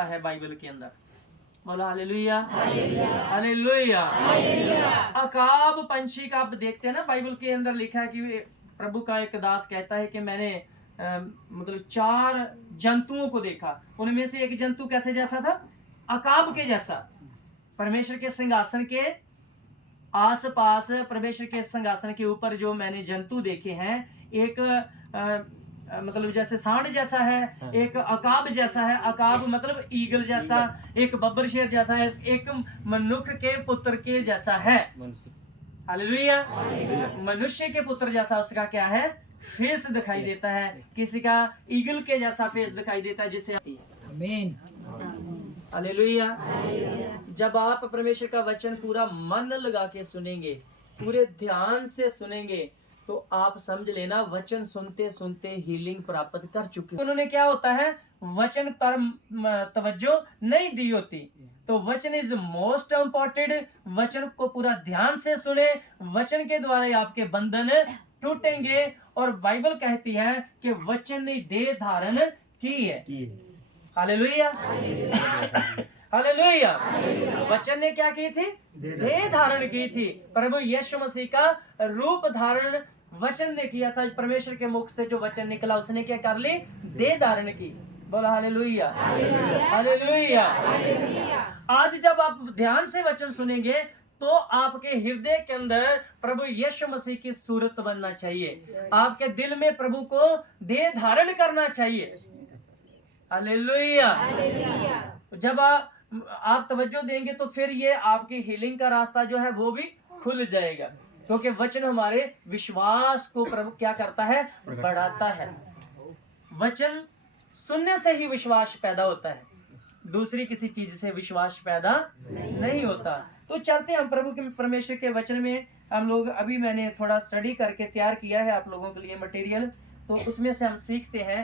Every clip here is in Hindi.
आता है बाइबल के अंदर। बोला हालेलुया, हालेलुया। अकाब पंछी का आप देखते हैं ना, बाइबल के अंदर लिखा है कि प्रभु का एक दास कहता है कि मैंने मतलब 4 जंतुओं को देखा, उनमें से एक जंतु कैसे जैसा था? अकाब के जैसा। परमेश्वर के सिंहासन के आसपास, परमेश्वर के सिंहासन के ऊपर जो मैंने जंतु देखे हैं, एक मतलब जैसे सांड जैसा है, एक अकाब जैसा है। अकाब मतलब ईगल जैसा, एक बब्बर शेर जैसा है, एक मनुष्य के पुत्र के जैसा है। हालेलुया। मनुष्य के पुत्र जैसा उसका क्या है? फेस दिखाई देता है। किसी का ईगल के जैसा फेस दिखाई देता है, जिसे आमीन, हालेलुया। जब आप परमेश्वर का वचन पूरा मन लगा के सुनेंगे, पूरे ध्यान से सुनेंगे, तो आप समझ लेना वचन सुनते सुनते हीलिंग प्राप्त कर चुके। उन्होंने क्या होता है, वचन पर तवज्जो नहीं दी होती। तो वचन इज मोस्ट इम्पोर्टेंट। वचन को पूरा ध्यान से सुने, वचन के द्वारा आपके बंधन टूटेंगे। और बाइबल कहती है कि वचन ने देह धारण की है। Hallelujah, hallelujah. वचन ने क्या की थी? देह धारण की थी। प्रभु यीशु मसीह का रूप धारण वचन ने किया था। परमेश्वर के मुख से जो वचन निकला, उसने क्या कर ली? देह धारण की। बोला हालेलुया, हालेलुया। आज जब आप ध्यान से वचन सुनेंगे, तो आपके हृदय के अंदर प्रभु यीशु मसीह की सूरत बनना चाहिए। आपके दिल में प्रभु को देह धारण करना चाहिए। हालेलुया। जब आप तवज्जो देंगे, तो फिर ये आपकी हीलिंग का रास्ता जो है वो भी खुल जाएगा, क्योंकि वचन हमारे विश्वास को प्रभु क्या करता है? बढ़ाता है। वचन सुनने से ही विश्वास पैदा होता है, दूसरी किसी चीज से विश्वास पैदा नहीं होता। तो चलते हम प्रभु के परमेश्वर के वचन में। हम लोग अभी मैंने थोड़ा स्टडी करके तैयार किया है आप लोगों के लिए मटेरियल, तो उसमें से हम सीखते हैं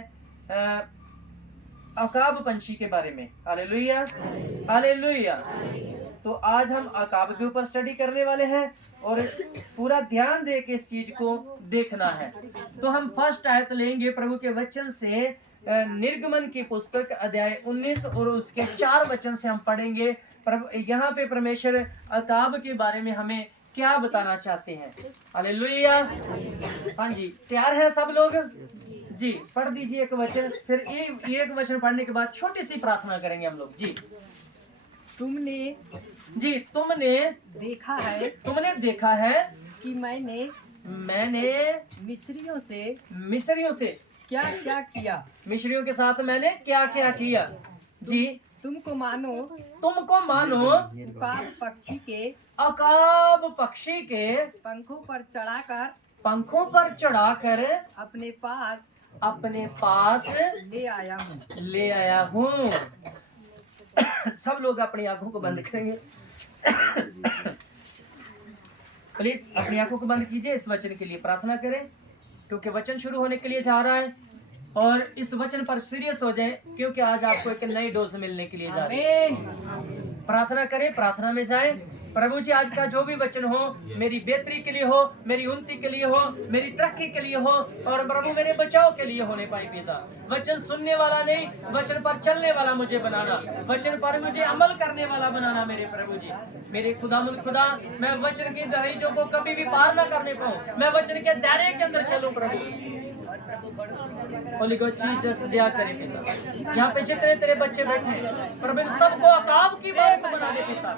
अकाब पंछी के बारे में। Hallelujah, hallelujah. तो आज हम अकाब के ऊपर स्टडी करने वाले हैं और पूरा ध्यान दे के इस चीज को देखना है। तो हम फर्स्ट आयत लेंगे प्रभु के वचन से, निर्गमन की पुस्तक अध्याय 19 और उसके 4 वचन से हम पढ़ेंगे। प्रभु यहाँ पे परमेश्वर अकाब के बारे में हमें क्या बताना चाहते हैं। हालेलुया। हाँ जी, तैयार है सब लोग? जी, पढ़ दीजिए एक वचन, फिर एक वचन पढ़ने के बाद छोटी सी प्रार्थना करेंगे हम लोग। जी, तुमने तुमने देखा है कि मैंने मिस्रियों से क्या क्या किया। मिस्रियों के साथ मैंने क्या क्या किया। जी, तुमको मानो अकाब पक्षी के पंखों पर चढ़ाकर अपने पास ले आया हूँ। सब लोग अपनी आंखों को बंद करेंगे। प्लीज अपनी आंखों को बंद कीजिए, इस वचन के लिए प्रार्थना करें, क्योंकि वचन शुरू होने के लिए जा रहा है। और इस वचन पर सीरियस हो जाएं, क्योंकि आज आपको एक नई डोज मिलने के लिए जा रही है। प्रार्थना करें, प्रार्थना में जाएं। प्रभु जी, आज का जो भी वचन हो मेरी बेहतरी के लिए हो, मेरी उन्नति के लिए हो, मेरी तरक्की के लिए हो, और प्रभु मेरे बचाव के लिए होने पाए पिता। वचन सुनने वाला नहीं, वचन पर चलने वाला मुझे बनाना, वचन पर मुझे अमल करने वाला बनाना मेरे प्रभु जी। मेरे खुदा मैं वचन की दहलीजों को कभी भी पार न करने पाऊं, मैं वचन के दायरे के अंदर चलूं प्रभु। होली गॉड जीसस दया करे पिता। यहाँ पे जितने तेरे बच्चे बैठे हैं प्रभु, इन सबको अकाब की बात बना दे पिता।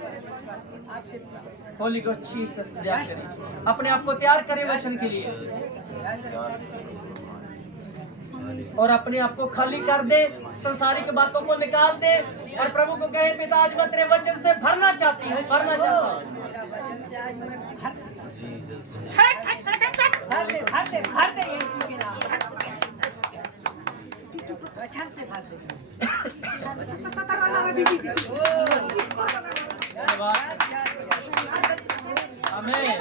होली गॉड जीसस दया करे, अपने आप को तैयार करे वचन के लिए, और अपने आप को खाली कर दे, संसारिक बातों को निकाल दे, और प्रभु को कहे पिता आज मैं तेरे वचन से भरना चाहती हूँ, भरना चाहता हूँ। आमीन,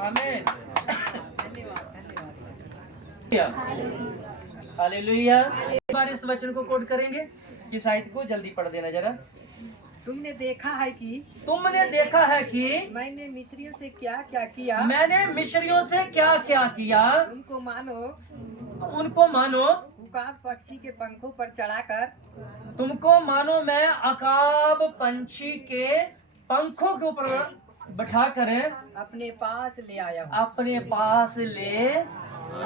आमीन, हालेलुया। एक बार इस वचन को कोट करेंगे, इस आयत को जल्दी पढ़ देना जरा। तुमने देखा है कि मैंने मिस्रियों से क्या क्या किया। उनको मानो उकाब पक्षी के पंखों पर चढ़ाकर तुमको मानो मैं अकाब पंछी के पंखों के ऊपर बैठा कर अपने पास ले आया हूँ। अपने पास ले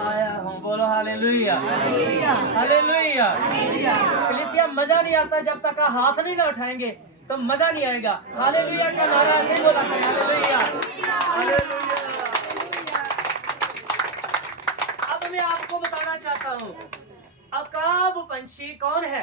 आया हूँ। बोलो हालेलुया, हालेलुया। कलीसिया, मजा नहीं आता जब तक आप हाथ नहीं ना उठाएंगे तो मजा नहीं आएगा। हालेलुया का नारा ऐसे ही बोला करें। Hallelujah, hallelujah. अब मैं आपको बताना चाहता हूँ, अकाब पंछी कौन है?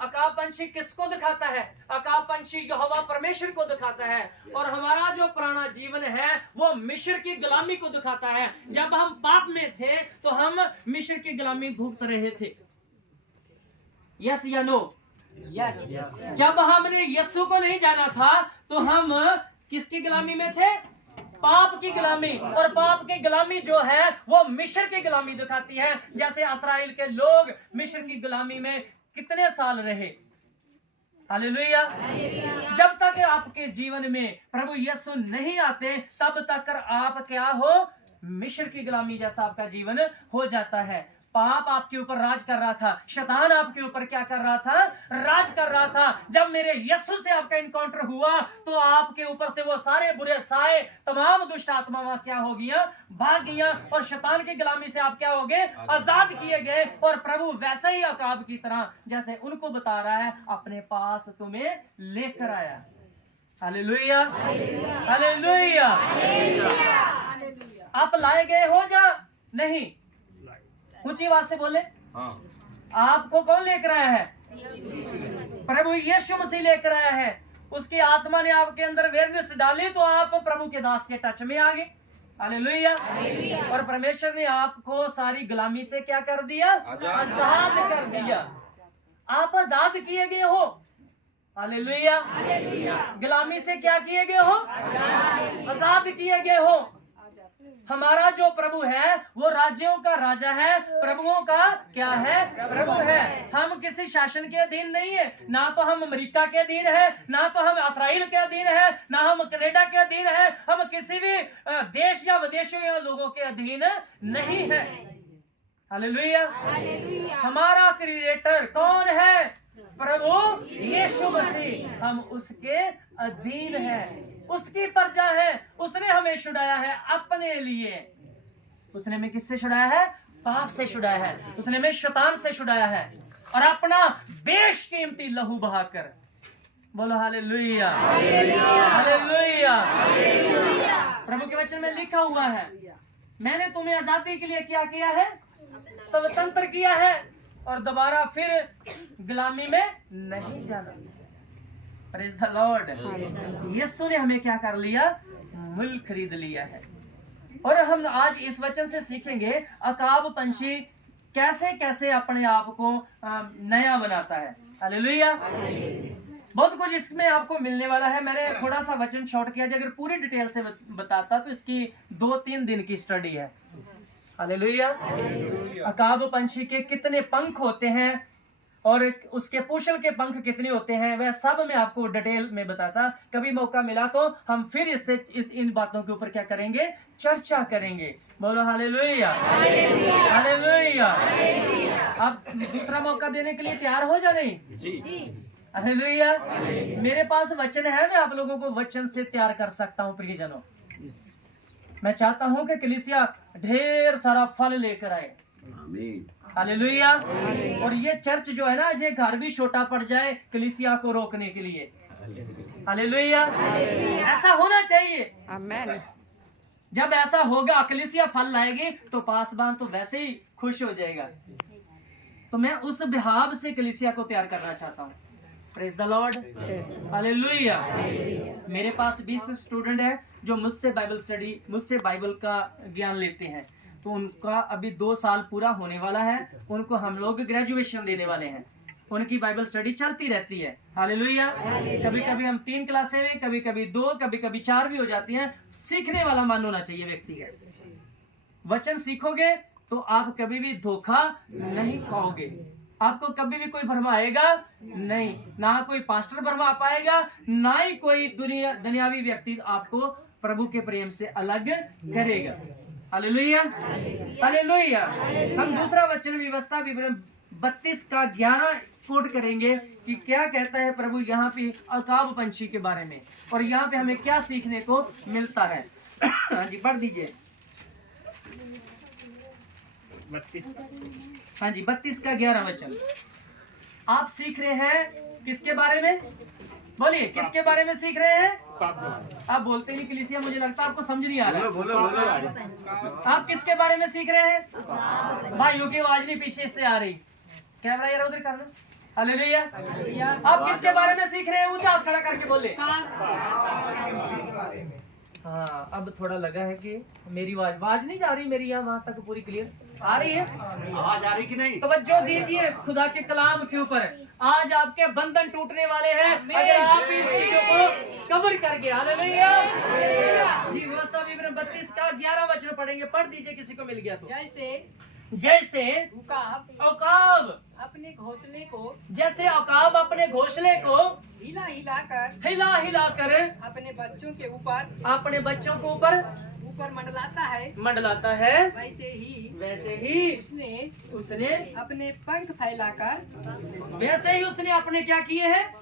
अकाब पंछी किसको दिखाता है? अकाब पंछी यहोवा परमेश्वर को दिखाता है। और हमारा जो पुराना जीवन है वो मिस्र की गुलामी को दिखाता है। जब हम पाप में थे तो हम मिस्र की गुलामी भुगत रहे थे। यस या नो? यस। जब हमने यीशु को नहीं जाना था तो हम किसकी गुलामी में थे? पाप की गुलामी। और पाप की गुलामी जो है वो मिस्र की गुलामी दिखाती है। जैसे इस्राएल के लोग मिस्र की गुलामी में कितने साल रहे। हालेलुया। जब तक आपके जीवन में प्रभु यीशु नहीं आते तब तक आप क्या हो? मिस्र की गुलामी जैसा आपका जीवन हो जाता है। पाप आपके ऊपर राज कर रहा था, शैतान आपके ऊपर क्या कर रहा था? राज कर रहा था। जब मेरे यीशु से आपका इनकाउंटर हुआ तो आपके ऊपर से वो सारे बुरे साए, तमाम दुष्ट आत्माएं क्या हो गया? भाग गया। और शैतान की गुलामी से आप क्या हो गए? आजाद किए गए। और प्रभु वैसे ही अकाब की तरह जैसे उनको बता रहा है अपने पास तुम्हें लेकर आया। Hallelujah, hallelujah. आप लाए गए हो या नहीं? ऊंची आवाज से बोले। आपको कौन लेकर आया है? प्रभु यीशु मसीह लेकर आया है। उसकी आत्मा ने आपके अंदर अवेयरनेस डाली तो आप प्रभु के दास के टच में आ गए। हालेलुया। और परमेश्वर ने आपको सारी गुलामी से क्या कर दिया? आजाद कर दिया। आप आजाद किए गए हो। हालेलुया। गुलामी से क्या किए गए हो? आजाद किए गए हो। हमारा जो प्रभु है वो राज्यों का राजा है, प्रभुओं का क्या है? प्रभु है। हम किसी शासन के अधीन नहीं है। ना तो हम अमेरिका के अधीन है, ना तो हम इस्राएल के अधीन है, ना हम कनाडा के अधीन है। हम किसी भी देश या विदेशों या लोगों के अधीन नहीं है। हालेलुया। हमारा क्रिएटर कौन है? प्रभु यीशु मसीह। हम उसके अधीन हैं, उसकी प्रजा है। उसने हमें छुड़ाया है अपने लिए। उसने हमें किससे छुड़ाया है? पाप से छुड़ाया है। उसने हमें शैतान से छुड़ाया है और अपना बेशकीमती लहू बहाकर। बोलो हालेलुया, हालेलुया। प्रभु के वचन में लिखा हुआ है, मैंने तुम्हें आजादी के लिए क्या किया है? स्वतंत्र किया है और दोबारा फिर गुलामी में नहीं जाना। Praise the Lord. यीशु ने हमें क्या कर लिया? मूल खरीद लिया है। और हम आज इस वचन से सीखेंगे अकाब पंछी कैसे कैसे अपने आप को नया बनाता है। हालेलुया। बहुत कुछ इसमें आपको मिलने वाला है। मैंने थोड़ा सा वचन शॉर्ट किया। अगर पूरी डिटेल से बताता तो इसकी 2-3 दिन की स्टडी है। हालेलुया। अकाब पंछी के कितने पंख होते हैं और उसके पूछल के पंख कितने होते हैं, वह सब मैं आपको डिटेल में बताता। कभी मौका मिला तो हम फिर इन बातों के ऊपर क्या करेंगे? चर्चा करेंगे। बोलो हालेलुया, हालेलुया। आप दूसरा मौका देने के लिए तैयार हो या नहीं? जी। हालेलुया। मेरे पास वचन है, मैं आप लोगों को वचन से तैयार कर सकता हूँ। प्रियजनों, मैं चाहता हूँ कि कलीसिया ढेर सारा फल लेकर आए। हालेलुया। और ये चर्च जो है ना, ये घर भी छोटा पड़ जाए कलीसिया को रोकने के लिए। हालेलुया। ऐसा होना चाहिए। आमीन। जब ऐसा होगा, कलीसिया फल लाएगी तो पासबान तो वैसे ही खुश हो जाएगा। तो मैं उस बिहाव से कलीसिया को तैयार करना चाहता हूँ। Praise the Lord, hallelujah. मेरे पास 20 स्टूडेंट हैं जो मुझसे बाइबल स्टडी, मुझसे बाइबल का ज्ञान लेते हैं। तो उनका अभी 2 साल पूरा होने वाला है। उनको हम लोग ग्रेजुएशन देने वाले हैं। उनकी बाइबल स्टडी चलती रहती है। हालेलुया। कभी कभी हम 3 क्लासें में, कभी कभी 2, कभी कभी 4 भी हो जाती हैं। सीखने वाला मन होना चाहिए व्यक्ति का। वचन सीखोगे तो आप कभी भी धोखा नहीं खाओगे। आपको कभी भी कोई भरमाएगा नहीं। ना कोई पास्टर भरमा पाएगा, ना ही कोई दुनियावी व्यक्ति आपको प्रभु के प्रेम से अलग करेगा। Hallelujah, hallelujah. हम दूसरा वचन व्यवस्था विवरण 32 का 11 कोट करेंगे कि क्या कहता है प्रभु यहाँ पे अकाब पंछी के बारे में, और यहाँ पे हमें क्या सीखने को मिलता है। हाँ जी, पढ़ दीजिए। हाँ जी, 32 का 11 वचन। आप सीख रहे हैं किसके बारे में? बोलिए, किसके बारे में सीख रहे हैं? आप बोलते नहीं कलीसिया, मुझे लगता है आपको समझ नहीं आ रहा है। आप किसके बारे में सीख रहे हैं? भाइयों की आवाज नहीं पीछे से आ रही, कैमरा यार उधर कर लो। हालेलुया। आप किसके बारे में सीख रहे हैं? ऊंचा हाथ खड़ा करके बोले। हाँ, अब थोड़ा लगा है कि मेरी आवाज नहीं जा रही, मेरी यहाँ वहां तक पूरी क्लियर आ रही है? आवाज आ रही कि नहीं? तवज्जो दीजिए खुदा के कलाम के ऊपर। आज आपके बंधन टूटने वाले हैं अगर आप इस चीजों को कवर करके। हालेलुया जी। व्यवस्था विवरण 32 का 11 वचन पढ़ेंगे, पढ़ दीजिए किसी को मिल गया तो। जैसे अकाब अपने घोंसले को, जैसे अकाब अपने घोंसले को हिला हिला कर अपने बच्चों के ऊपर मंडलाता है, वैसे ही उसने अपने पंख फैलाकर, वैसे ही उसने अपने क्या किए हैं?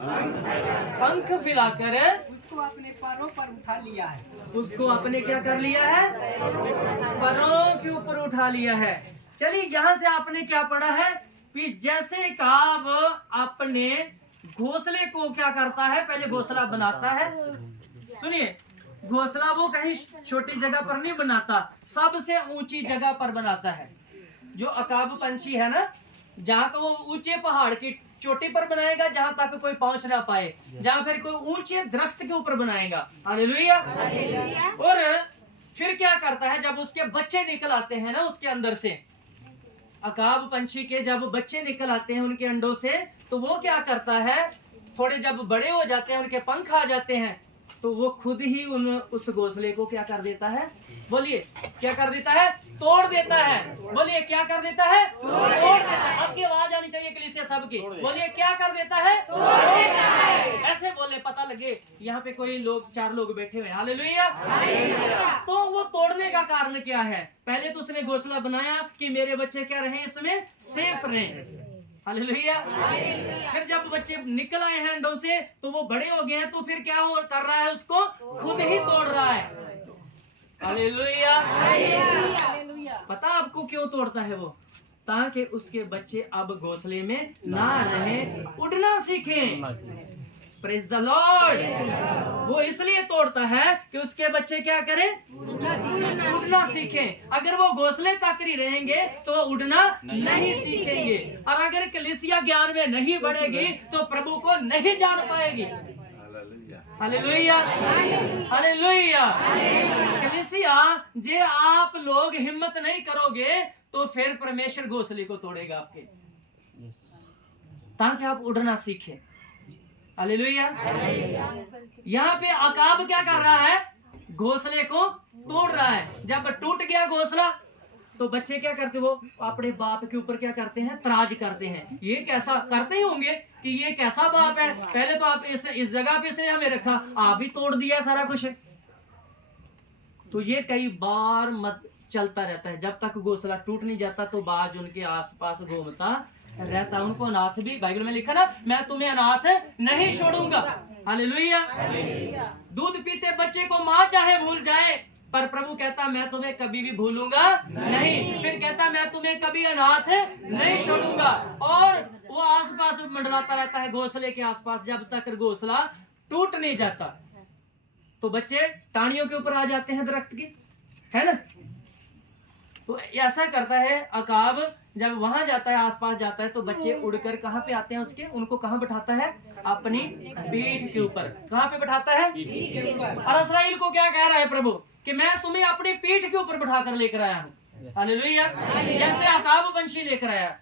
पंख फैलाकर उसको अपने पैरों पर उठा लिया है। उसको अपने क्या कर लिया है? पैरों के ऊपर उठा लिया है। चलिए, यहाँ से आपने क्या पढ़ा है कि जैसे काब अपने घोंसले को क्या करता है? पहले घोंसला बनाता है। सुनिए, घोंसला वो कहीं छोटी जगह पर नहीं बनाता, सबसे ऊंची जगह पर बनाता है। जो अकाब पंछी है ना, जहाँ तो वो ऊंचे पहाड़ की चोटी पर बनाएगा जहाँ तक कोई पहुंच ना पाए, जहाँ फिर कोई ऊंचे दरख्त के ऊपर बनाएगा। हालेलुया। और फिर क्या करता है? जब उसके बच्चे निकल आते हैं ना उसके अंदर से, अकाब पंछी के जब बच्चे निकल आते हैं उनके अंडों से, तो वो क्या करता है? थोड़े जब बड़े हो जाते हैं, उनके पंख आ जाते हैं, तो वो खुद ही उस घोंसले को क्या कर देता है? बोलिए, क्या कर देता है? तोड़ देता है। बोलिए, क्या कर देता है? तोड़ देता है। आपकी आवाज आनी चाहिए कलीसिया सबकी। बोलिए, क्या कर देता है? तोड़ देता है। ऐसे बोले, पता लगे यहाँ पे कोई लोग, 4 लोग बैठे हुए। हालेलुया। तो वो तोड़ने का कारण क्या है? पहले तो उसने घोंसला बनाया कि मेरे बच्चे क्या रहे, इसमें सेफ रहे। हालेलुया। फिर जब बच्चे निकल आए हैं अंडों से, तो वो बड़े हो गए हैं, तो फिर क्या हो कर रहा है? उसको खुद ही तोड़ रहा है। हालेलुया। पता आपको क्यों तोड़ता है वो? ताकि उसके बच्चे अब घोंसले में ना रहें, उड़ना सीखें। Praise the Lord. वो इसलिए तोड़ता है कि उसके बच्चे क्या करें? उड़ना सीखें। अगर वो घोंसले तक ही रहेंगे तो वो उड़ना नहीं सीखेंगे, और अगर कलीसिया ज्ञान में नहीं बढ़ेगी तो प्रभु को नहीं जान पाएगी। हालेलुया। हालेलुया। कलीसिया जे आप लोग हिम्मत नहीं करोगे तो फिर परमेश्वर घोंसले को तोड़ेगा आपके, ताकि आप उड़ना सीखें। हालेलुया। यहाँ पे अकाब क्या कर रहा है? घोंसले को तोड़ रहा है। जब टूट गया घोंसला तो बच्चे क्या करते? वो अपने बाप के ऊपर क्या करते हैं? तराज करते हैं। ये कैसा करते ही होंगे कि ये कैसा बाप है, पहले तो आप इस जगह पे से हमें रखा, आप भी तोड़ दिया सारा कुछ। तो ये कई बार मत चलता रहता है, जब तक घोंसला टूट नहीं जाता तो बाज उनके आसपास घूमता रहता। उनको अनाथ भी, बाइबल में लिखा ना, मैं तुम्हें अनाथ नहीं छोड़ूंगा। हालेलुया। दूध पीते बच्चे को माँ चाहे भूल जाए, पर प्रभु कहता मैं तुम्हें कभी भी भूलूंगा नहीं। फिर कहता मैं तुम्हें कभी अनाथ नहीं छोड़ूंगा। और वो आसपास मंडलाता रहता है घोंसले के आसपास, जब तक घोंसला टूट नहीं जाता। तो बच्चे टाणियों के ऊपर आ जाते हैं दरख्त की, है ना। तो ऐसा करता है अकाब, जब वहां जाता है, आसपास जाता है, तो बच्चे उड़कर कहाँ पे आते हैं उसके? उनको कहाँ बैठाता है? अपनी पीठ के ऊपर। कहाँ पे बैठाता है? पीठ के ऊपर। और इस्राएल को क्या कह रहा है प्रभु? कि मैं तुम्हें अपनी पीठ के ऊपर बैठाकर लेकर आया हूँ। हालेलुया। जैसे अकाब पंछी लेकर आया,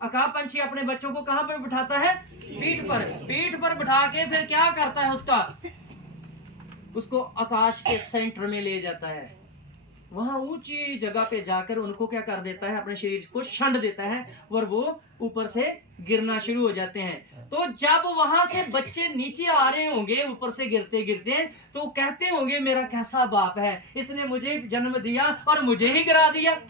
अकाब पंछी अपने बच्चों को कहाँ पर बैठाता है? पीठ पर। पीठ पर बैठा के फिर क्या करता है? उसको आकाश के सेंटर में ले जाता है। वहां ऊंची जगह पे जाकर उनको क्या कर देता है? अपने शरीर को छंड देता है, और वो ऊपर से गिरना शुरू हो जाते हैं। तो जब वहां से बच्चे नीचे आ रहे होंगे ऊपर से गिरते गिरते, तो कहते होंगे मेरा कैसा बाप है, इसने मुझे जन्म दिया और मुझे ही गिरा दिया।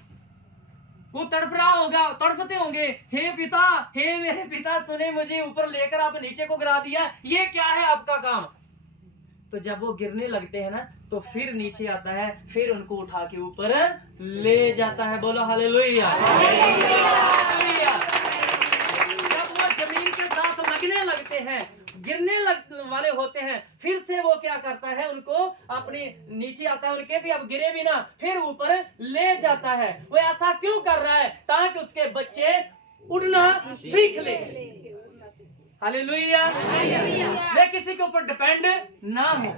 वो तड़प रहा होगा, तड़पते होंगे, हे पिता, हे मेरे पिता, तूने मुझे ऊपर लेकर आप नीचे को गिरा दिया, ये क्या है आपका काम। तो जब वो गिरने लगते हैं ना, तो फिर नीचे आता है, फिर उनको उठा के ऊपर ले जाता है। बोलो हालेलुया। जब वो जमीन के साथ लगने लगते हैं, गिरने वाले होते हैं, फिर से वो क्या करता है, उनको अपने नीचे आता है, उनके भी अब गिरे भी ना, फिर ऊपर ले जाता है। वो ऐसा क्यों कर रहा है? ताकि उसके बच्चे उड़ना सीख ले। हालेलुया। वे किसी के ऊपर डिपेंड ना हो।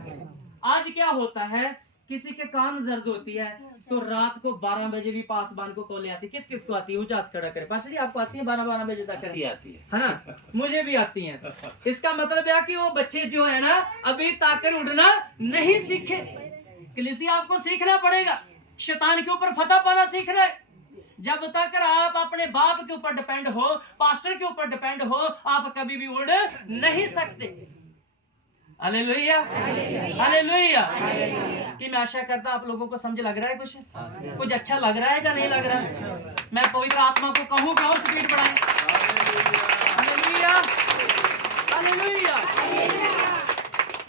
आज क्या होता है, किसी के कान दर्द होती है तो रात को 12 बजे भी पासबान को कॉल आती है। किस किस को आती है? ऊंचा हाथ खड़ा करे। पास जी आपको आती है 12 बजे तक? आती है ना, मुझे भी आती है। इसका मतलब है कि वो बच्चे जो है ना, अभी ताकर उड़ना नहीं सीखे। कलीसिया आपको सीखना पड़ेगा, शैतान के ऊपर फतह पाना सीखना है। जब तक आप अपने बाप के ऊपर डिपेंड हो, पास्टर के ऊपर डिपेंड हो, आप कभी भी उड़ नहीं सकते। Hallelujah, hallelujah. कि मैं आशा करता आप लोगों को समझ लग रहा है, कुछ अच्छा लग रहा है या नहीं लग रहा है? मैं पवित्र आत्मा को कहूँ कि और स्पीड बढ़ाएं। Hallelujah, hallelujah.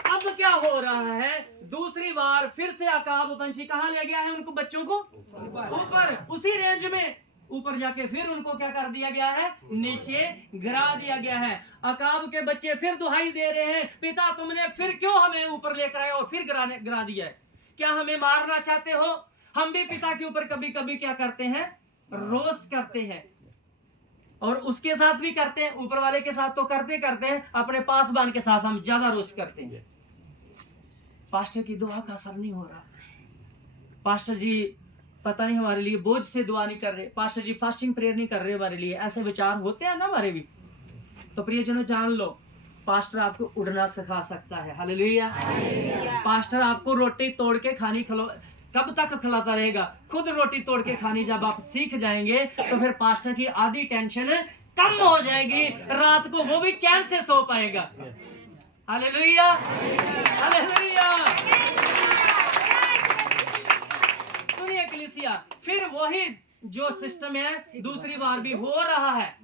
अब क्या हो रहा है, दूसरी बार फिर से अकाब पंछी कहां ले गया है उनको, बच्चों को ऊपर, उसी रेंज में ऊपर जाके फिर उनको क्या कर दिया गया है, नीचे गिरा दिया गया है। अकाब के बच्चे फिर दुहाई दे रहे हैं, पिता तुमने फिर क्यों हमें ऊपर लेकर आए और फिर गिरा दिया है? क्या हमें मारना चाहते हो? हम भी पिता के ऊपर कभी कभी क्या करते हैं, रोष करते हैं, और उसके साथ भी करते हैं, ऊपर वाले के साथ तो करते हैं, अपने पासबान के साथ हम ज्यादा रोष करते हैं। पास्टर की दुआ का असर नहीं हो रहा, पास्टर जी पता नहीं हमारे लिए बोझ से दुआ नहीं कर रहे, पास्टर जी फास्टिंग प्रेयर नहीं कर रहे हमारे लिए, ऐसे विचार होते हैं ना हमारे भी। तो प्रियजनों जान लो, पास्टर आपको उड़ना सिखा सकता है। हालेलुया। पास्टर आपको रोटी तोड़ के खानी कब तक खिलाता रहेगा? खुद रोटी तोड़ के खानी जब आप सीख जाएंगे तो फिर पास्टर की आधी टेंशन कम हो जाएगी, रात को वो भी चैन से सो पाएगा। Hallelujah, hallelujah. सुनिए कलीसिया, फिर वही जो सिस्टम है दूसरी बार भी हो रहा है।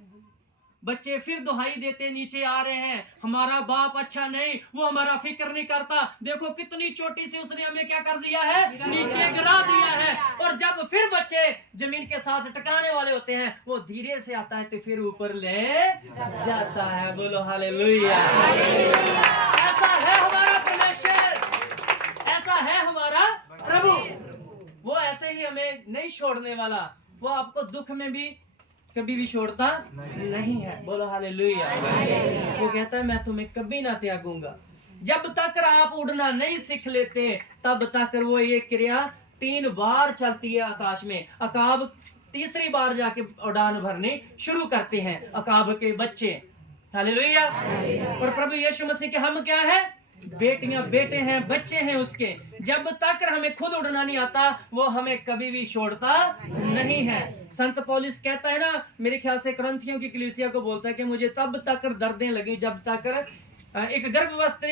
बच्चे फिर दुहाई देते नीचे आ रहे हैं, हमारा बाप अच्छा नहीं, वो हमारा फिक्र नहीं करता, देखो कितनी छोटी सी उसने हमें क्या कर दिया है, नीचे गिरा दिया है। और जब फिर बच्चे जमीन के साथ टकराने वाले होते हैं, वो धीरे से आता है तो फिर ऊपर ले जाता है। बोलो हालेलुया। ऐसा है हमारा परमेश्वर, ऐसा है हमारा प्रभु। वो ऐसे ही हमें नहीं छोड़ने वाला, वो आपको दुख में भी कभी भी छोड़ता नहीं है। बोलो हालेलुया। वो कहता है मैं तुम्हें कभी ना त्यागूंगा। जब तक आप उड़ना नहीं सीख लेते तब तक वो ये क्रिया 3 बार चलती है आकाश में। अकाब तीसरी बार जाके उड़ान भरने शुरू करते हैं, अकाब के बच्चे। हालेलुया। और प्रभु यीशु मसीह के हम क्या है, बेटियां बेटे हैं, बच्चे हैं उसके। जब तक हमें खुद उड़ना नहीं आता वो हमें कभी भी छोड़ता नहीं है। संत पौलुस कहता है ना, मेरे ख्याल से करंथियों की कलीसिया को बोलता है कि मुझे तब तक दर्दें लगी जब तक एक गर्भावस्था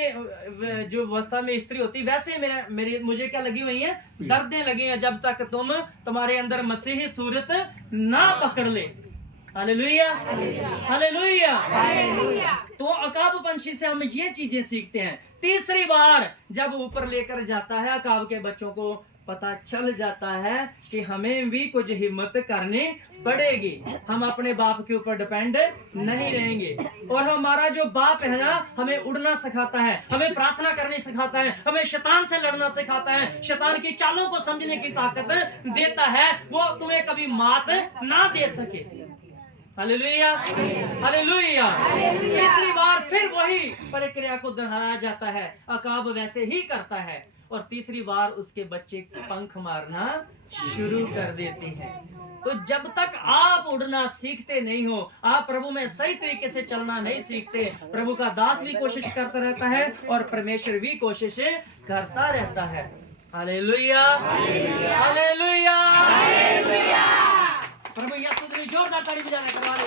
जो अवस्था में स्त्री होती वैसे मेरे मुझे क्या लगी हुई है, दर्दें लगी हैं, जब तक तुम्हारे अंदर मसीही सूरत ना पकड़ ले। Hallelujah, hallelujah. तो अकाब पंछी से हम ये चीजें सीखते हैं। तीसरी बार जब ऊपर लेकर जाता है, अकाब के बच्चों को पता चल जाता है कि हमें भी कुछ हिम्मत करनी पड़ेगी, हम अपने बाप के ऊपर डिपेंड नहीं रहेंगे। और हमारा जो बाप है ना, हमें उड़ना सिखाता है, हमें प्रार्थना करनी सिखाता है, हमें शैतान से लड़ना सिखाता है, शैतान की चालों को समझने की ताकत देता है, वो तुम्हें कभी मात ना दे सके। Hallelujah, hallelujah. तीसरी बार फिर वही प्रक्रिया को दोहराया जाता है, अकाब वैसे ही करता है और तीसरी बार उसके बच्चे पंख मारना शुरू कर देते हैं। तो जब तक आप उड़ना सीखते नहीं हो, आप प्रभु में सही तरीके से चलना नहीं सीखते, प्रभु का दास भी कोशिश करता रहता है और परमेश्वर भी कोशिश करता रहता है। Hallelujah, hallelujah, hallelujah. प्रभु यीशु की जोरदार ताली बजाने करवा लो।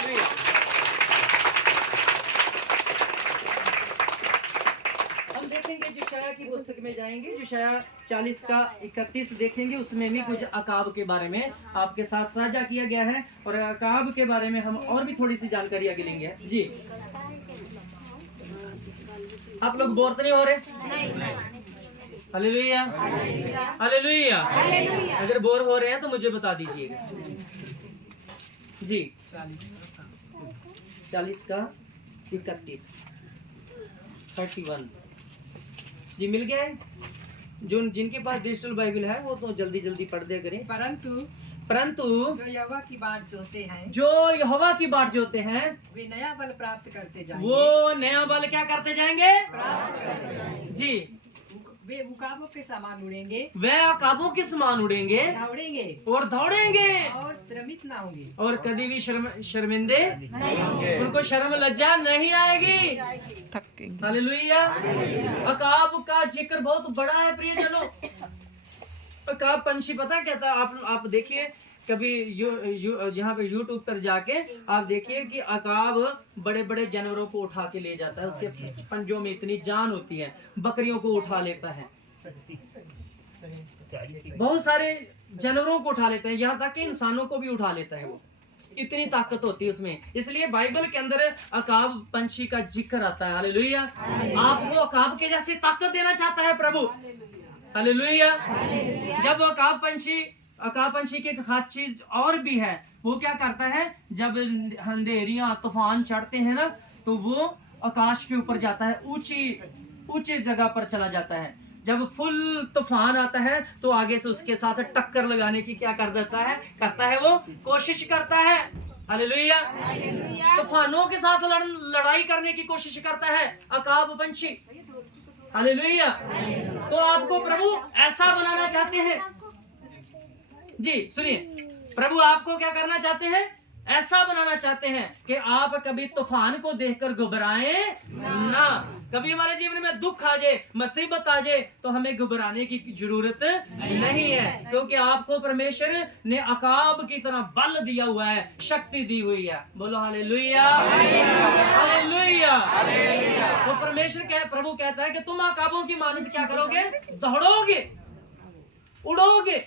हम देखेंगे जो यशायाह की पुस्तक में जाएंगे, यशायाह 40 का 31 देखेंगे, उसमें भी कुछ अकाब के बारे में आपके साथ साझा किया गया है और अकाब के बारे में हम और भी थोड़ी सी जानकारी आगे लेंगे। जी, आप लोग बोर तो नहीं हो रहे? Hallelujah, hallelujah. अगर बोर हो रहे हैं तो मुझे बता दीजिएगा। जी, 40 का 31 31 जी, मिल गया है? जो जिनके पास डिजिटल बाइबल है वो तो जल्दी जल्दी पढ़ दे करें। परंतु जो यहोवा की बाट जोते हैं, जो यहोवा की बाट जोते हैं, वे नया बल प्राप्त करते जाएंगे। वो नया बल क्या करते जाएंगे? प्राप्त करते जाएंगे। जी, वे उकाबों के समान उड़ेंगे, वे अकाबों के समान उड़ेंगे दौड़ेंगे और दौड़ेंगे और श्रमित ना होंगे और कभी भी शर्मिंदे उनको शर्म लज्जा नहीं आएगी। हालेलुया। अकाब का जिक्र बहुत बड़ा है प्रियजनों। अकाब पंछी पता क्या था? आप देखिए कभी यहाँ पे YouTube पर जाके आप देखिए कि अकाब बड़े बड़े जानवरों को उठा के ले जाता है। उसके पंजों में इतनी जान होती है, बकरियों को उठा लेता है, बहुत सारे जानवरों को उठा लेता है, यहाँ तक कि इंसानों को भी उठा लेता है। वो इतनी ताकत होती है उसमें, इसलिए बाइबल के अंदर अकाब पंछी का जिक्र आता है। हालेलुया। आपको अकाब के जैसी ताकत देना चाहता है प्रभु। हालेलुया। जब अकाब पंछी की एक खास चीज और भी है, वो क्या करता है? जब अंधेरियां तूफान चढ़ते हैं ना, तो वो आकाश के ऊपर जाता है, ऊंची जगह पर चला जाता है। जब फुल तूफान आता है तो आगे से उसके साथ टक्कर लगाने की क्या करता है वो कोशिश करता है। हालेलुया। तूफानों के साथ लड़ाई करने की कोशिश करता है अकाब पंछी। हालेलुया। तो आपको प्रभु ऐसा बनाना चाहते हैं। जी सुनिए, प्रभु आपको क्या करना चाहते हैं? ऐसा बनाना चाहते हैं कि आप कभी तूफान को देखकर घबराएं ना। कभी हमारे जीवन में दुख आ जाए, मुसीबत आ जाए, तो हमें घबराने की जरूरत नहीं है, क्योंकि आपको परमेश्वर ने अकाब की तरह बल दिया हुआ है, शक्ति दी हुई है। बोलो हालेलुया, हालेलुया। तो परमेश्वर प्रभु कहता है कि तुम अकाबों की मानस क्या करोगे? दौड़ोगे, उड़ोगे।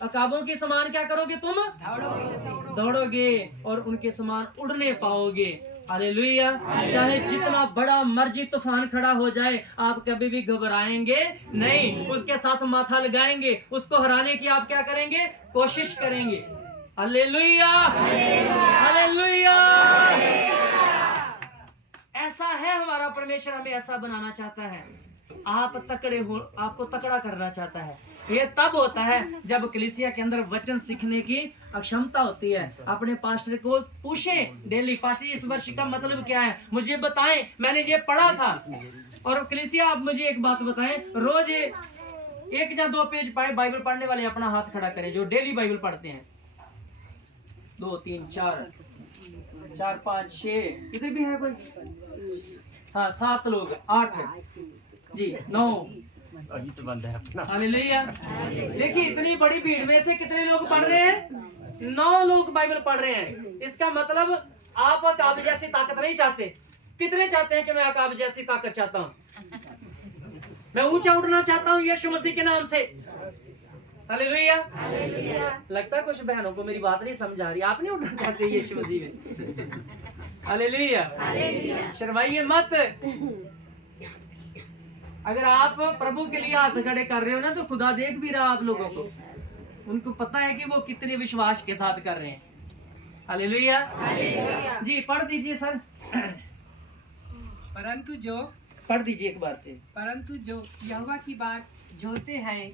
अकाबों के समान क्या करोगे? तुम दौड़ोगे और उनके समान उड़ने पाओगे। हालेलुया। चाहे जितना बड़ा मर्जी तूफान खड़ा हो जाए, आप कभी भी घबराएंगे नहीं, उसके साथ माथा लगाएंगे, उसको हराने की आप क्या करेंगे? कोशिश करेंगे। Hallelujah, hallelujah. ऐसा है हमारा परमेश्वर, हमें ऐसा बनाना चाहता है। आप तकड़े हो, आपको तकड़ा करना चाहता है। ये तब होता है जब कलीसिया के अंदर वचन सीखने की अक्षमता होती है। अपने पास्टर को पूछें डेली, पास्टर इस वर्ष का मतलब क्या है, मुझे बताएं, मैंने ये पढ़ा था। और कलीसिया आप मुझे एक बात बताएं, रोज 1 या 2 पेज बाइबल पढ़ने वाले अपना हाथ खड़ा करें जो डेली बाइबल पढ़ते हैं। 2 3 4 5 6 इधर भी है कोई? हाँ 7 लोग, 8 जी 9। हालेलुया। देखिए इतनी बड़ी भीड़ में से कितने लोग पढ़ रहे हैं? 9 लोग बाइबल पढ़ रहे हैं। इसका मतलब आप अकाब जैसी ताकत नहीं चाहते। कितने चाहते हैं कि मैं अकाब जैसी ताकत चाहता हूँ? मैं ऊंचा उठना चाहता हूँ यीशु मसीह के नाम से। हालेलुया। लगता है कुछ बहनों को मेरी बात नहीं समझ आ रही। आप नहीं उठना चाहते यीशु मसीह में? हालेलुया। शर्माइए मत। अगर आप प्रभु के लिए हाथ खड़े कर रहे हो ना, तो खुदा देख भी रहा आप लोगों को। उनको पता है कि वो कितने विश्वास के साथ कर रहे हैं। हालेलुया। जी पढ़ दीजिए सर। परंतु जो पढ़ दीजिए एक बार से। परंतु जो यहोवा की बाट जोते हैं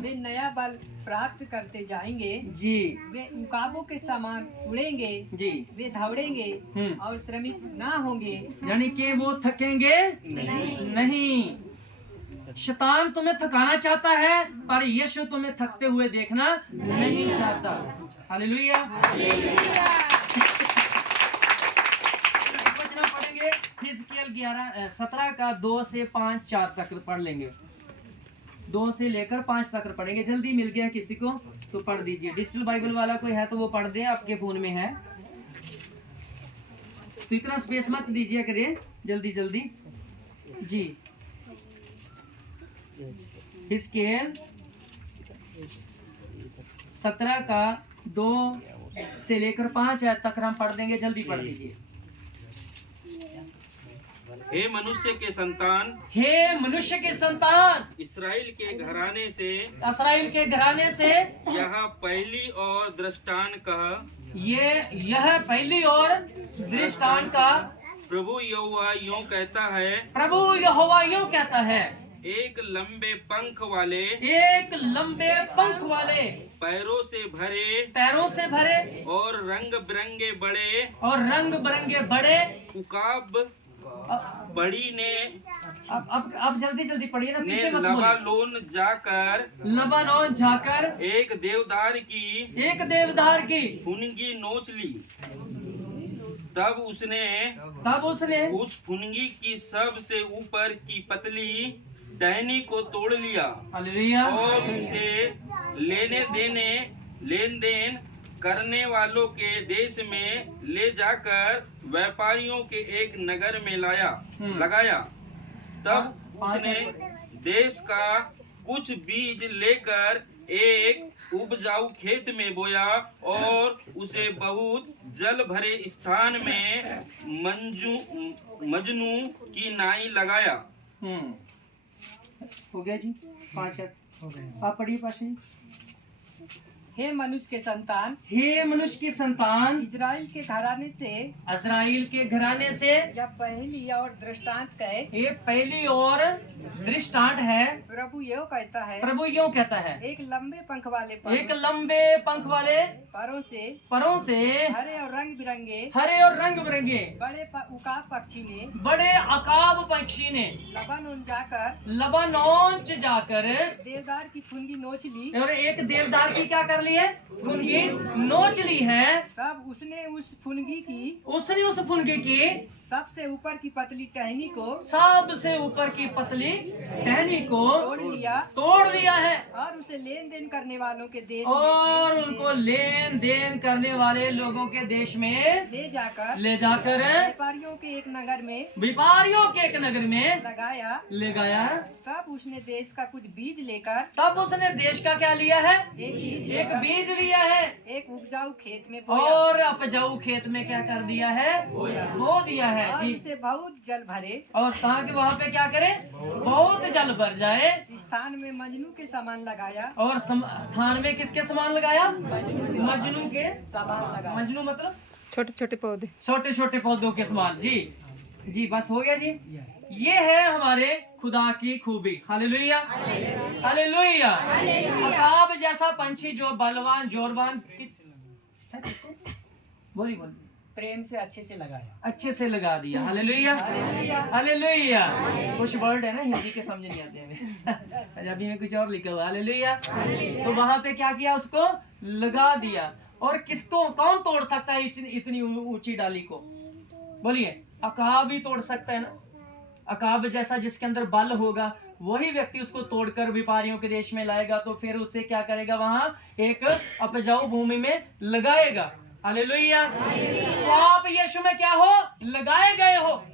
वे नया बल प्राप्त करते जाएंगे। जी। वे उकाबों के समान उड़ेंगे। जी। वे दौड़ेंगे और श्रमित ना होंगे। यानी कि वो थकेंगे नहीं। शैतान तुम्हें थकाना चाहता है, पर यीशु तुम्हें थकते हुए देखना नहीं चाहता। हालेलुया। पढ़ेंगे हिजकिय्याह 17 का 2 से 5 4 तक पढ़ लेंगे। 2 से लेकर 5 तक पढ़ेंगे। जल्दी मिल गया किसी को तो पढ़ दीजिए। डिजिटल बाइबल वाला कोई है तो वो पढ़ दे, आपके फोन में है तो इतना स्पेस मत दीजिए करिए, जल्दी जल्दी। जी हिजकिय्याल 17 का 2 से लेकर 5 आयत तक हम पढ़ देंगे, जल्दी पढ़ दीजिए। हे मनुष्य के संतान, हे मनुष्य के संतान, इस्राएल के घराने से, इस्राएल के घराने से यह पहली और दृष्टांत कह, यह पहली और दृष्टांत का प्रभु यहोवा यूं कहता है, प्रभु यहोवा यूं कहता है, एक लंबे पंख वाले, एक लंबे पंख वाले, पैरों से भरे और रंग बिरंगे बड़े उकाब बड़ी ने अब जल्दी जल्दी पढ़िए ना, पीछे मत बोलिए। लबानोन जाकर एक देवदार की फुनगी नोच ली। तब उसने उस फुनगी की सबसे ऊपर की पतली टहनी को तोड़ लिया हालेलुया, और उसे लेन देन करने वालों के देश में ले जाकर व्यापारियों के एक नगर में लगाया। तब उसने देश का कुछ बीज लेकर एक उपजाऊ खेत में बोया और उसे बहुत जल भरे स्थान में मजनू की नाई लगाया। हो गया जी, 5 हो गए। आप पढ़िए पाशा। हे मनुष्य के संतान, हे मनुष्य की संतान, इजराइल के घराने से यह पहली और दृष्टांत कहे, ये पहली और दृष्टांत है। प्रभु यूं कहता है, प्रभु यूं कहता है, एक लंबे पंख वाले परों से हरे और रंग बिरंगे बड़े उकाब पक्षी ने लबानोन जाकर देवदार की फुनगी नोच ली, और एक देवदार की क्या कर ली है? फुनगी नोच ली है। तब उसने उस फुनगी की सबसे ऊपर की पतली टहनी को तोड़ लिया है और उसे लेन देन करने वालों के देश और उनको लेन देन करने वाले लोगों के देश में ले जाकर व्यापारियों के एक नगर में लगाया। तब उसने देश का कुछ बीज लेकर, तब उसने देश का क्या लिया है? एक बीज लिया है, एक उपजाऊ खेत में बोया और उपजाऊ खेत में क्या कर दिया है? बो दिया है जी। उसे बहुत जल भरे और ताकि वहाँ पे क्या करे? बहुत जल भर जाए। स्थान में मजनू के समान लगाया, और स्थान में किसके समान लगाया? मजनू के समान लगाया। मजनू मतलब छोटे छोटे पौधों के समान। जी बस हो गया जी। ये है हमारे खुदा की खूबी। Hallelujah, hallelujah. अकाब जैसा पंछी जो बलवान जोरवान, बोली प्रेम से अच्छे से लगा दिया। Hallelujah, hallelujah. कुछ वर्ड है ना हिंदी के समझ नहीं आते हैं, पंजाबी में कुछ और लिखा हुआ। हालेलुया। तो वहां पे क्या किया? उसको लगा दिया। और किसको, कौन तोड़ सकता है इतनी ऊंची डाली को? बोलिए, अकाब ही तोड़ सकता है ना। अकाब जैसा जिसके अंदर बल होगा वही व्यक्ति उसको तोड़कर व्यापारियों के देश में लाएगा। तो फिर उसे क्या करेगा? वहां एक उपजाऊ भूमि में लगाएगा। हालेलुया। तो आप यीशु में क्या हो? लगाए गए हो।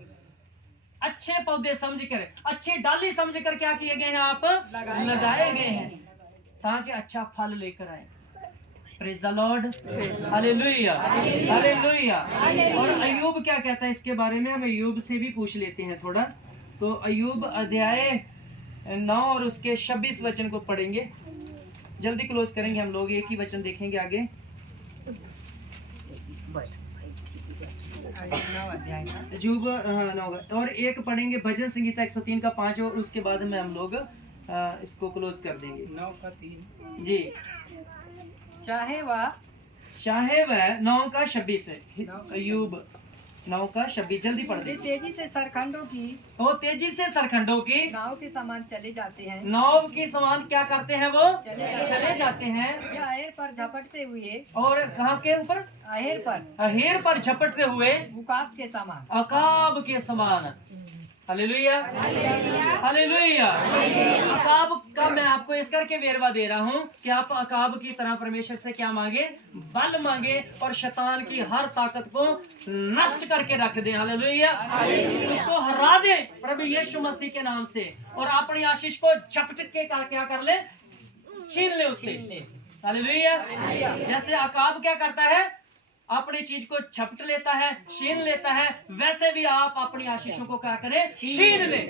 अच्छे पौधे समझकर, अच्छी डाली समझकर क्या किए गए हैं? आप लगाए गए हैं ताकि अच्छा फल लेकर आए। Praise the Lord, hallelujah, hallelujah. और अय्यूब क्या कहता है इसके बारे में? हम अय्यूब से भी पूछ लेते हैं थोड़ा। तो अय्यूब अध्याय 9 और उसके 26 वचन को पढ़ेंगे। जल्दी क्लोज करेंगे हम लोग, एक ही वचन देखेंगे आगे। अय्यूब 9 और 1 पढ़ेंगे। भजन संगीता 103 का 5 और उसके बाद में हम लोग इसको क्लोज कर देंगे। 9 का 3 जी। चाहे वह 9 का 26 है। अय्यूब 9 का 26 जल्दी पढ़ दे। तेजी से सरखंडों की नाव के समान चले जाते हैं। नाव के समान क्या करते हैं? वो चले जाते हैं। या अहेर पर झपटते हुए, और कहाँ के ऊपर? अहेर पर झपटते हुए उकाब के समान, अकाब के समान। Hallelujah, hallelujah. अकाब का मैं आपको इस करके वेरवा दे रहा हूँ कि आप अकाब की तरह परमेश्वर से क्या मांगे, बल मांगे और शैतान की हर ताकत को नष्ट करके रख दें। हालेलुया, उसको हरा दें प्रभु यीशु मसीह के नाम से, और अपनी आशीष को झपट के क्या कर ले, छीन ले उससे। हालेलुया। जैसे अकाब क्या करता है, अपनी चीज को झपट लेता है, छीन लेता है, वैसे भी आप अपनी आशीषों को क्या करें, छीन ले,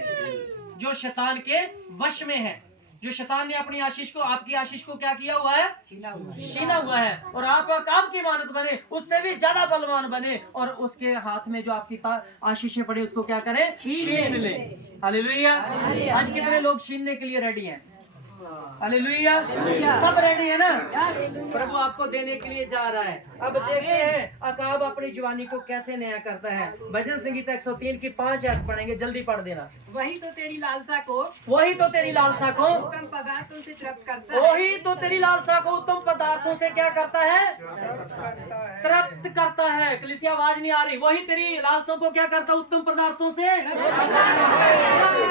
जो शैतान के वश में है। जो शैतान ने अपनी आशीष को, आपकी आशीष को क्या किया हुआ है, छीना हुआ है, और आप अकाब की मानत बने, उससे भी ज्यादा बलवान बने, और उसके हाथ में जो आपकी आशीषें पड़ी उसको क्या करें, छीन ले। हालेलुया। आज कितने लोग छीनने के लिए रेडी हैं? हालेलुया, सब रेडी है ना? प्रभु आपको देने के लिए जा रहा है। अब देखते हैं अकाब अपनी जवानी को कैसे नया करता है। भजन संगीता 103 की 5 आयत पढ़ेंगे, जल्दी पढ़ देना। वही तो तेरी लालसा को, वही तो तेरी लालसा को उत्तम पदार्थों से तृप्त करता है। वही तो तेरी लालसा को उत्तम पदार्थों से क्या करता है, तृप्त करता है। कलीसिया आवाज नहीं आ रही। वही तेरी लालसा को क्या करता है, उत्तम पदार्थों से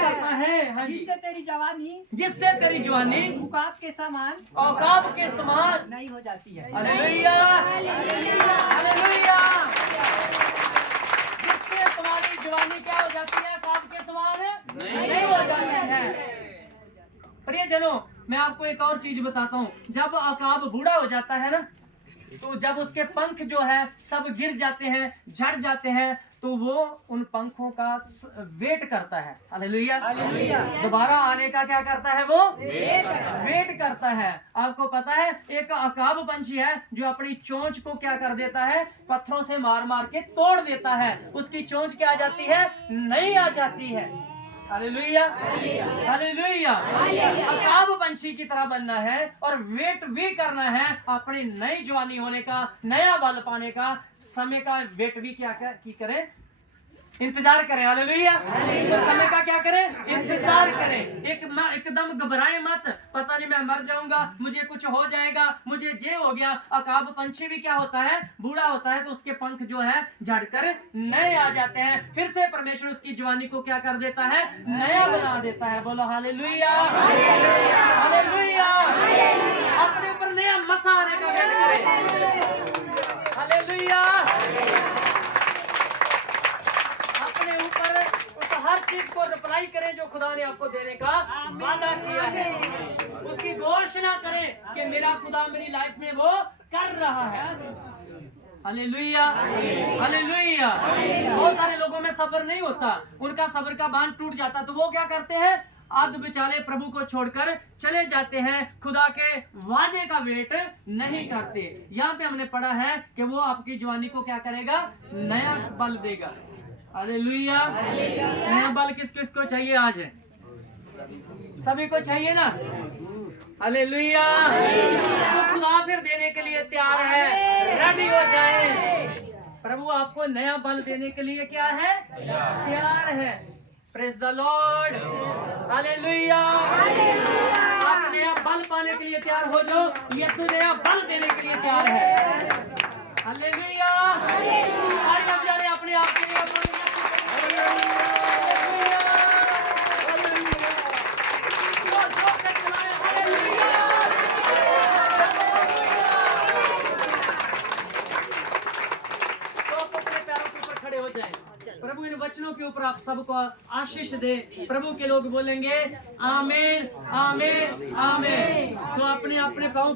करता है। हाँ जी, जिससे तेरी जवानी, जिससे तेरी जवानी उकाब के समान, औकाब के समान नहीं हो जाती है। Hallelujah, hallelujah. जिससे तुम्हारी जवानी क्या हो जाती है, औकाब के समान नहीं हो जाती है। प्रियजनों, मैं आपको एक और चीज बताता हूँ। जब अकाब बूढ़ा हो जाता है ना, तो जब उसके पंख जो है सब गिर जाते हैं, झड़ जाते हैं, तो वो उन पंखों का वेट करता है। Hallelujah, hallelujah. दोबारा आने का क्या करता है, वो वेट करता है। आपको पता है एक अकाब पंछी है जो अपनी चोंच को क्या कर देता है, पत्थरों से मार मार के तोड़ देता है। उसकी चोंच क्या आ जाती है, नहीं आ जाती है। Hallelujah, hallelujah. अकाब पंछी की तरह बनना है और वेट भी करना है अपनी नई जवानी होने का, नया बल पाने का, समय का वेट भी क्या करें, इंतजार करें। हालेलुया। तो समय का क्या करें, इंतजार करें। एकदम घबराएं मत, पता नहीं मैं मर जाऊंगा, मुझे कुछ हो जाएगा, मुझे जे हो गया। अकाब पंछी भी क्या होता है, बूढ़ा होता है तो उसके पंख जो है झड़कर नए आ जाते हैं। फिर से परमेश्वर उसकी जवानी को क्या कर देता है, नया बना देता है। बोलो हालेलुया, हालेलुया। अपने ऊपर नया मसा आने का वेट करें। हालेलुया। हर चीज को रिप्लाई करें जो खुदा ने आपको देने का वादा किया है। उसकी घोषणा करें कि मेरा खुदा मेरी लाइफ में वो कर रहा है। Hallelujah, hallelujah. बहुत सारे लोगों में सब्र नहीं होता, उनका सब्र का बांध टूट जाता, तो वो क्या करते हैं, आध बेचारे प्रभु को छोड़कर चले जाते हैं, खुदा के वादे का वेट नहीं करते। यहाँ पे हमने पढ़ा है कि वो आपकी जवानी को क्या करेगा, नया बल देगा। हालेलुया। नया बल किस किस को चाहिए आज है, सभी को चाहिए ना। हालेलुया। तो खुदा फिर देने के लिए तैयार है, रेडी हो जाए। प्रभु आपको नया बल देने के लिए क्या है, तैयार है। Praise the Lord, hallelujah. आप नया बल पाने के लिए तैयार हो जाओ, यीशु नया बल देने के लिए तैयार है। हालेलुया। तालियां बजाएं अपने आप के लिए। प्रभु इन वचनों के ऊपर आप सबको आशीष दे। प्रभु के लोग बोलेंगे आमीन, आमीन, आमीन। तो अपने अपने पाँव